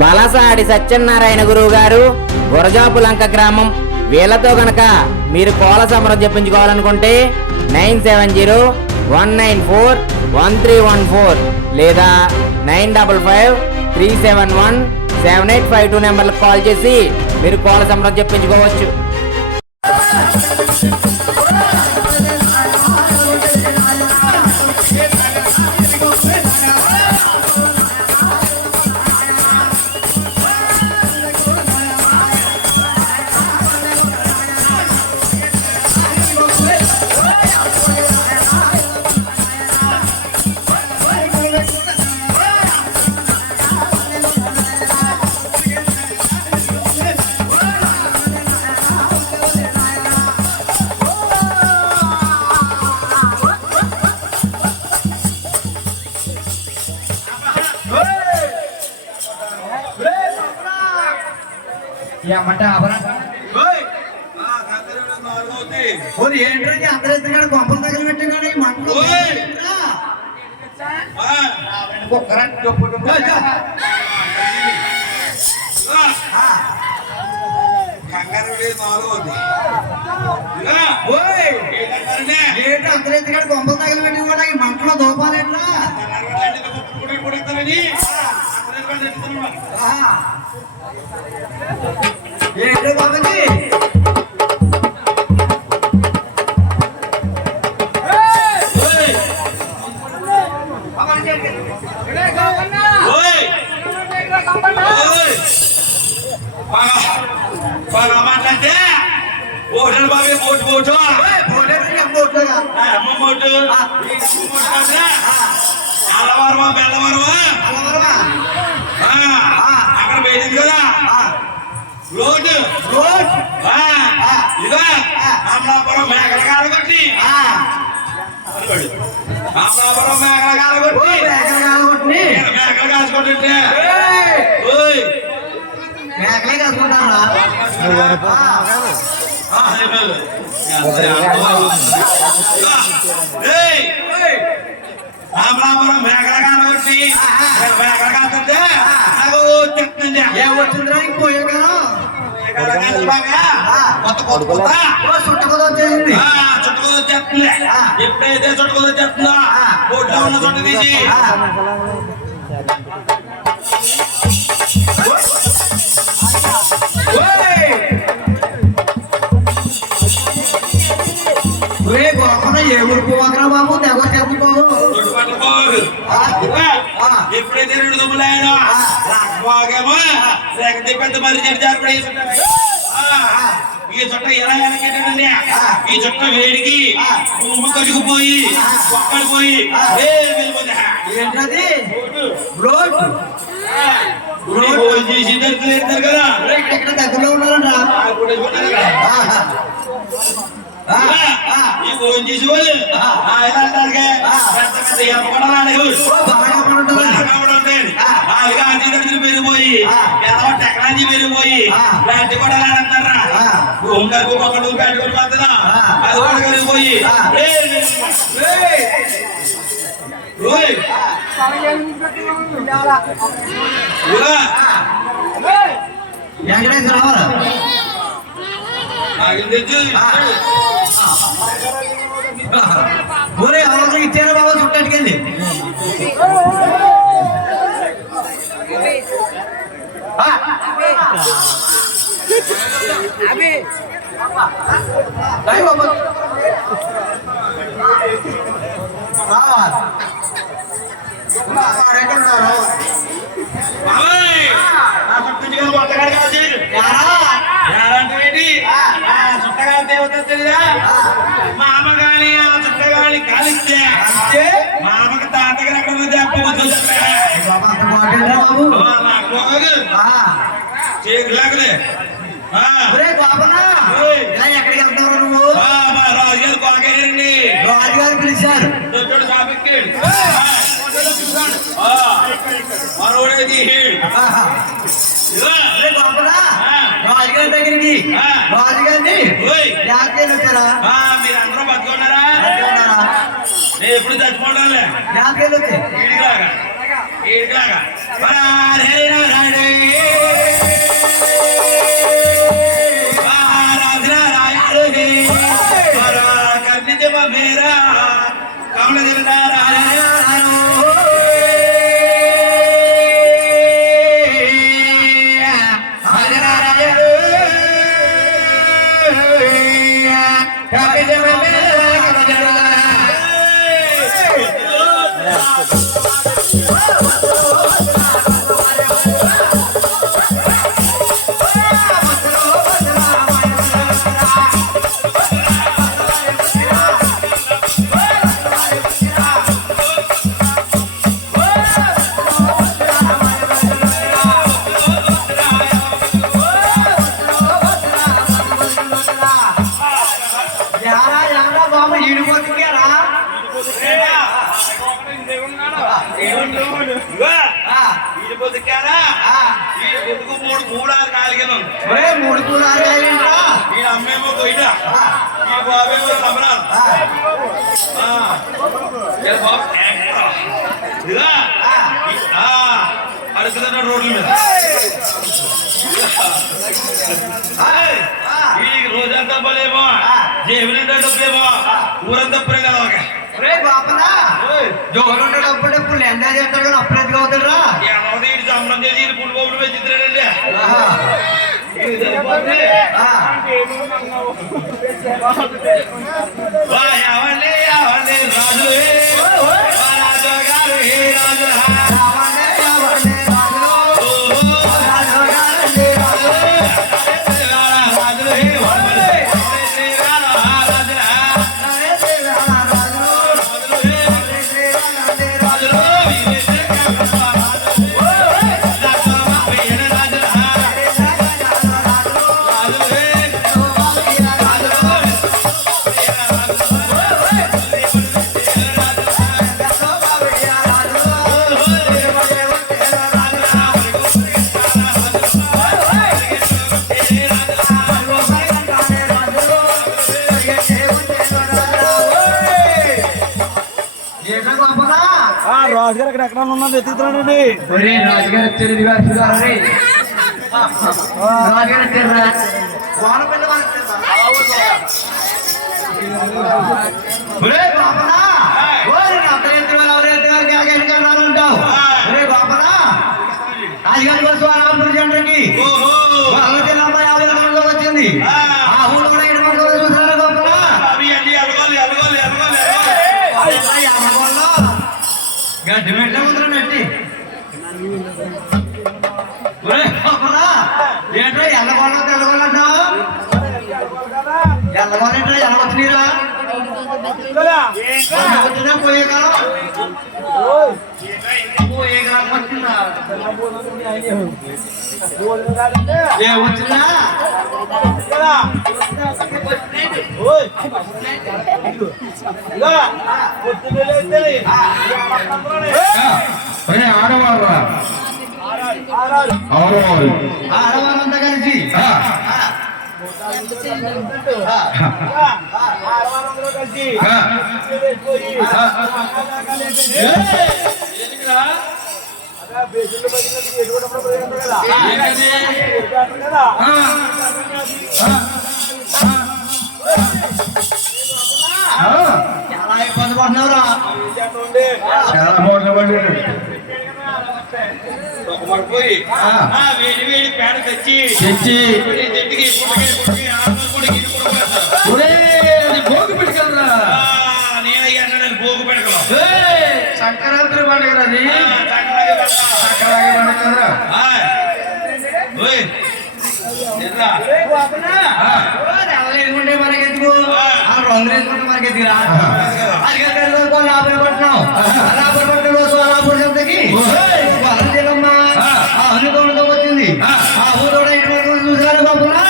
బలసాడి సత్యనారాయణ గురువు గారు, గురజాపులంక గ్రామం. వీళ్ళతో గనక మీరు కోల సమరం చెప్పించుకోవాలనుకుంటే 9701941314 లేదా 9553717852 నెంబర్లకు కాల్ చేసి మీరు కోల సమరం చెప్పించుకోవచ్చు. ఏంటంటే అందరూ గొప్పలు తగిలి పెట్టినాడు ఈ మంటలు ఏంటి అందరూ గొప్పలు తగిలి పెట్టి కూడా ఈ మంటలో దోపాలు ఎట్లా ఏంటో బాబాజీ మాట్లాడితే ఓటలు బాబే ఓటు ఓటు అల్లవరమా బెల్లవరమా అక్కడ పోయింది కదా రోడ్డు ఇదో అమలాపురం మేకల కాలగొట్టి అమలాపురం మేకల కాలగొట్టి మేకలు కాసుకుంటుంటే మేకలే కాసుకుంటారా అమలాపురం మేకల కాలగొట్టి మేకలు కాస్తుంటే చెప్తుంది వచ్చిందిరా ఇంకోగా ఎప్పుడైతే చుట్టుకోదో చెప్తుందా బోట్లో ఉన్న చుట్టు తీసి ఏ ఊరుకోవరా బాబు తెగ చెప్పుకోవు ఎప్పుడైతే రెండు దుమ్ములాయనో బాగేమో లేకపోతే పెద్ద మరి జరిపడి ఈ చుట్ట ఎలా ఎనకేటండి ఈ చుట్ట వేడికి భూమి కడుగుపోయి ఒక్కడు పోయి ఏంటది చేసి జరుగుతారు కదా ఇక్కడ దగ్గరలో ఉన్నారంట ఈ ఫోన్ చేసి వాళ్ళు ఆయన అంటారుగా పెరిగిపోయి టెక్నాలజీ పెరిగిపోయి లాంటి కూడా అంటారా భూమి కలుపు మొక్కలు పెట్టుకుని పడుతుందా అది కూడా కలిగిపోయి రావాలా ఒరే అవసరం ఇచ్చారా బాబా చుట్టట్టుకెళ్ళి మామ గాని ఆ చుట్టగాలి కాలిస్తే మామకి తాతగారు ఎక్కడ చెప్పవద్దు చేయలేకలే ఎక్కడికి వెళ్తావు నువ్వు రాజుగారు బాగారండి రాజుగారు పిలిచారు మనోడేది రాజుగారి దగ్గరికి రాజుగారిని వచ్చారా మీరు అందరూ బతుకున్నారా నేను ఎప్పుడు చచ్చిపోవడం యాదగిరి వచ్చి ఏంటిలాగా రాజు కన్నిజమ మేరా కమల మూడు కూలాలు అమ్మేమో కొయ్య ఈ బాబేమో సమరాలు అడుగుతున్న రోడ్ల మీద ఈ రోజంతా పలేమో జేబులంటే డబ్బేమో ఊరంతా ప్రేమ బాపనా జోలు డబ్బులు ఇప్పుడు ఎంజాయ్ చేస్తాడు కానీ అప్పుడు ఎందుకు అవుతాడురా సంబరం చేసి పుట్టుకోవడం వెచ్చిద్రాడండి రాజు రాజు గారు రాజు రాజుగారు అక్కడ ఎక్కడ ఉన్నది ఎత్తుతున్నాడండి రాజుగారు వచ్చారు రాజుగారు వచ్చారా రాజుగారి కోసం రామపురి వచ్చింది ఆ ఊళ్ళో కూడా 7 మంది చూసారా గొప్ప గడ్డి మెట్ల ముందర నెట్టి ఏంటో ఎల్లగొల్ల తెల్లగొల్లంటావు ఎల్లగొల్లంటే ఎలా వచ్చినీరా వచ్చినా పోయే కాలం వచ్చిందా ఏ వచ్చిందా ఆడవాళ్ళంతా కలిసి చాలా ఇబ్బంది పడుతున్నావురా చాలా మోసం పడ్డాడు పోయి వేడి వేడి పేడ తెచ్చి చెట్టుకి భోగి పెట్టుకెళ్ళరా నేనయ్యా భోగు పెడకను సంక్రాంతి పండుగ అది ఎవరేసుకుంటే మనకెందుకు రంగులు వేసుకుంటే మనకెందుకురా లాభపట్నం లాభపట్నం సోలాపూర్ చెంతకి జిల్లమ్మా అనుకోవడంతో వచ్చింది ఆ ఊరు కూడా ఇంటి వరకు చూసారు బాబునా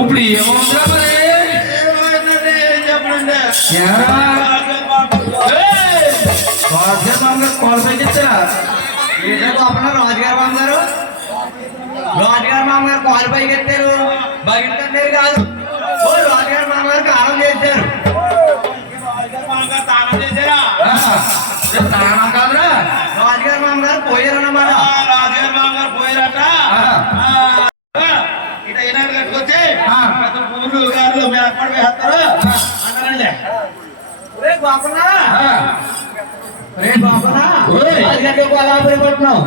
ఇప్పుడు ఏమవుతుందా మరి ఏంటో గొప్పన రాజుగారు మామగారు రాజుగారు మామగారు కాలు పైకి ఎత్తారు బయట కట్టారు కాదు ఓ రాజుగారు మామగారు కాలం చేశారు రాజుగారు మామగారు పోయారన్నమాట రాజుగారు మామగారు పోయారట ఇట ఈనాడు కట్టుకొచ్చి పూలు గారు మేపడి వేస్తారు అన్నారండి రే గొప్పన రే గొప్పన రాజుగారు కోలాపురి పట్నం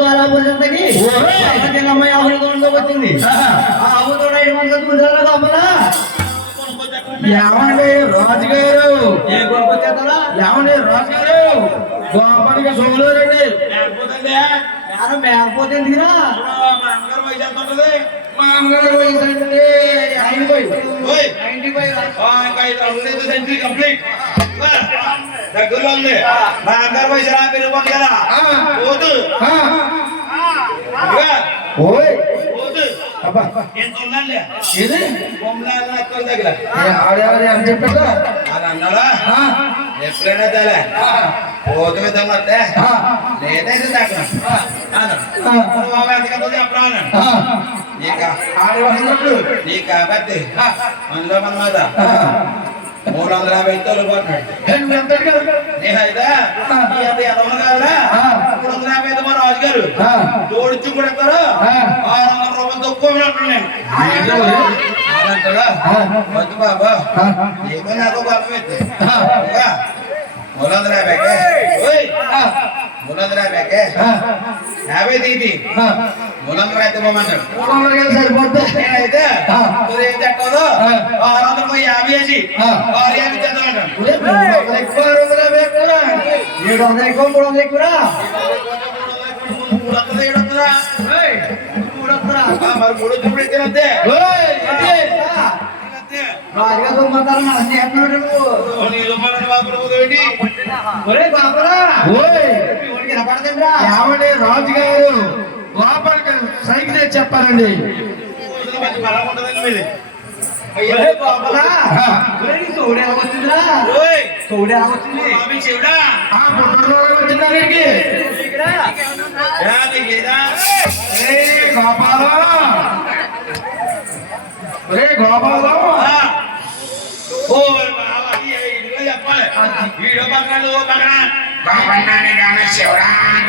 కోలాపురి ఇంతకి అమ్మాయి ఆవుల దూరంలోకి వచ్చింది ఆ ఆవు దూడ 5 మంది చూసారా గొప్పన ఏమండి రాజుగారు ఏ గొప్పచేతరా ఏమండి రాజుగారు గోపానికి సోమలేరండి లేకపోతే యారు మేకపోతే ఎందుకురా మా అమ్మగారు వయసు ఎంత ఉంటుంది మా అమ్మగారి వయసు అంటే 95 ఇంకా 5 సెంచరీ కంప్లీట్ దగ్గరలో ఉంది మా అమ్మగారు వయసు రా పెరుగుతుంది కదా పోదు ఓయ్ పోదు అబ్బా ఎంత ఉందండి ఇది బొమ్మల అక్కల దగ్గర ఆడేవారు అని చెప్పారా అది అన్నాడా ఎప్పుడైనా తెలే పోతు విధంగా వస్తే లేదైతే తగ్గ ఎంతకంత చెప్పరా ఆడేవారు నీ కాబట్టి అందులో మన మీద 350 తోలిపోతున్నాడు నేనైతే ఎదవను కాదురా 350 మా రాజుగారు తోడిచ్చి కూడా ఇస్తారు 600 రూపాయలు తక్కువ నేను వద్దు బాబా నీకు నాకు గొప్ప ఎత్తే 50 తీటి 300 అయితే పోమంటాడు సరిపోతే నేనైతే ఏం చెప్పదు 650 వేసి 650 చేద్దామంటాడు 700 ఎక్కువ 300 ఎక్కువరా మరి 3 వచ్చినప్పుడు ఎత్తినంతే రాజుగారు సొమ్మతారు మన స్నేహితుడు నీళ్ళు మన బాబు ఏంటి ఒరే బాబరా వినపడదండ్రా ఏమండి రాజుగారు లోపలికి సైకిల్ చేసి చెప్పారండి మంచి బలం ఉంటుందండి మీది ఒరే బాబరా ఒరే నీ తోడు ఎలా వచ్చిందిరా తోడు ఎలా వచ్చింది బాబీ చెవిడా పుట్టరోగం వచ్చిందానికి నీకేదా గోపాలం ఒరే గోపాలం ఓ బాబా ఇదిగో చెప్పాలి వీడియో పక్కన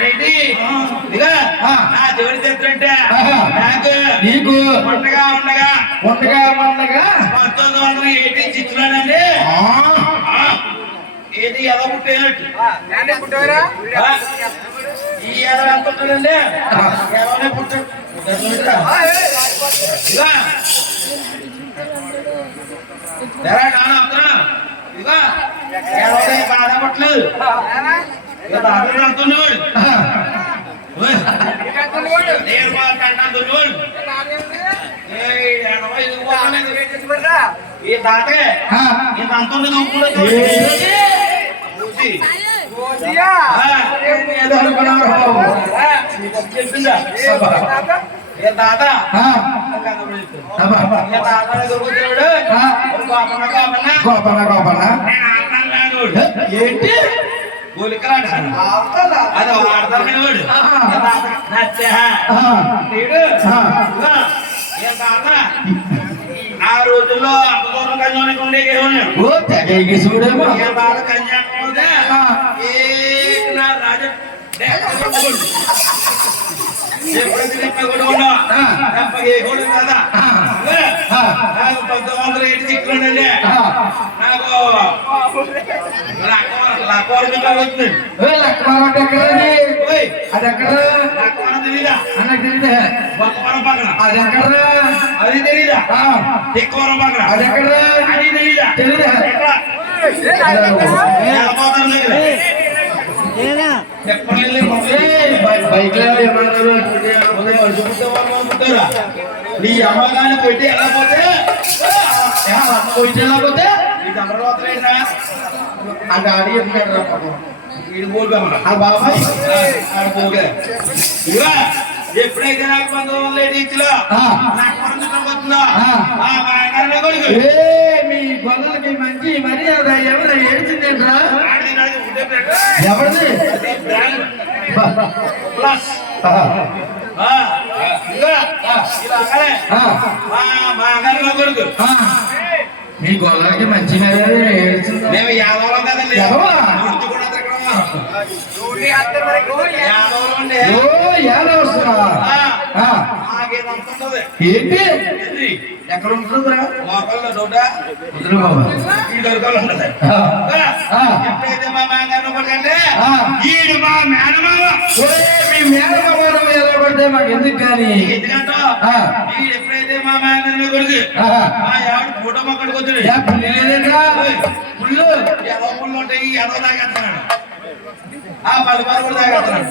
రెడ్డి ఇదిగా నా చివరి చెప్తుంటే నాకు నీకు ఉండగా ఉండగా ఉండగా 1980 చిచ్చులానండి ఏది ఎలా పుట్టేనట్టు ఈ ఎలా ఎంత ఉంటుందండి ఎలానే పుట్టాడు నాన్న వస్తున్నా ఇదిగా ఎలా బాధపడలేదు అంటున్నాడు నేను అంటున్నాడు ఈ తాతకే ఇంత అంతుంది ఏదో అనుకున్నారు చెప్పిందా ఏ తాత గోపన్న ఏంటి గోలికలాడు అది ఆడతాడు ఆ రోజుల్లో అప్పదూరం కన్యానికి ఉండేది ఓ తెగ చూడేమో ఏ బాధ కన్యా నా రాజ ఎప్పుడైతే చెప్పకూడదు కదా నాకు 1980 చిక్కులుండండి నాకు లక్కోరం వచ్చింది అది ఎక్కడ లక్కోరం తెలీదా అన్నకు తెలియదే బొక్కవరం పక్కన అది ఎక్కడ అది తెలీదా ఎక్కువరం పక్కన అది ఎక్కడ అది తెలీదా తెలియదే పోతాను దగ్గర బైక్ నీ అమ్మగాని పెట్టి ఎలా పోతే లేకపోతే ఈ అమరావతి రైనా ఆ డాడీ వీడు పోగమ్మ ఆ బాబాయ్ ఆడ పోగే ఇవా ఎప్పుడైతే నాకు 1980 ఇచ్చిలో నాకు పండుగ వస్తుందో ఆ బాగానే కొడుకు మీ గొల్లలకి మంచి మరి ఎవరు ఏడ్చిందేంట్రా ఆడిది నాది ఒకటే ప్లేట్. ఎవరిది ప్లస్ ఇంకా ఇలా అక్కడే మా అమ్మగారి కొడుకు మీ గొల్లకి మంచిగా ఏడ్చిందా మేము యాదవరం కదండి యాదవా? గుర్తు కూడా దగ్గర ఉన్నాం. యాదవరం అండి ఓ యాదవ్ వస్తున్నా మాకేదంత ఉంటుంది. ఏంటి ఏంటి? ఎక్కడ ఉంటుందిరా మోకాళ్ళ చోట వదిలి బాబా ఈ దొరకాలు ఉంటుంది. ఎప్పుడైతే మా మామగారిని కొడుకంటే ఈడు మా మేనమామ. మీ మేనమామ ఎలా పడితే మాకు ఎందుకు కానీ ఎందుకంటే ఈడు ఎప్పుడైతే మా మామగారిని కొడుకు మా ఆవిడ ఫోటో మొక్కడికి వచ్చాడు. పుల్లి లేదేంట్రా పుల్లు ఎదవ పుల్లు ఉంటాయి, ఎదవ తాగేస్తున్నాడు. ఆ 10 కూడా తాగేస్తున్నాడు.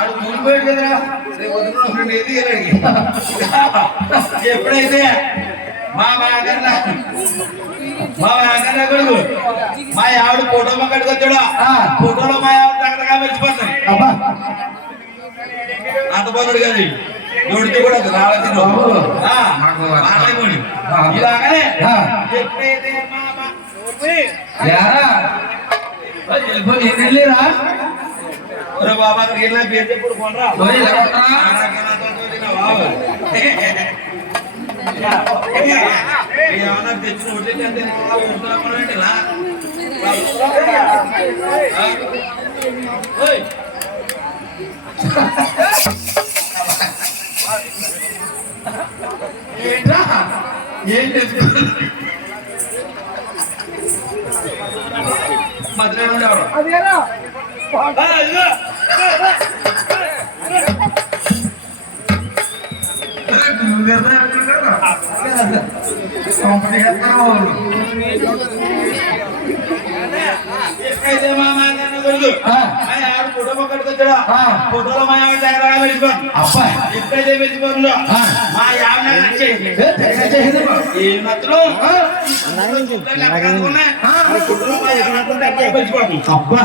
అది కూలిపోయాడు కదరా ఎప్పుడైతే మా మామగారి కొడుకు మా ఆవిడ ఫోటో మొక్కడికి వచ్చాడు. ఫోటోలో మా ఆవిడ తగ్గగా మర్చిపోతాయి. అబ్బా అంత పోతాడు కాదు నోడితో కూడా రావాలి ఇలాగనే ఎప్పుడైతే యారా వెళ్ళిరా బాబా అక్కడికి వెళ్ళిన పేరు చెప్పుడు కొనరా ఏమన్నా తెచ్చిన ఒకటి అంటే ఏంట్రా ఏం తెచ్చుకో మధ్యలో ఎవరు ఎప్పుడైతే మా మామగారిని కొడుకు ఆవిడ ఫోటో మొక్కడికి వచ్చాడు. ఫోటోలో మా ఆవిడ దగ్గర వెళ్ళిపోతుంది. అబ్బా ఎప్పుడైతే వెళ్ళిపోతుందో మా ఆవిడ నచ్చేది ఏం నచ్చలు అబ్బా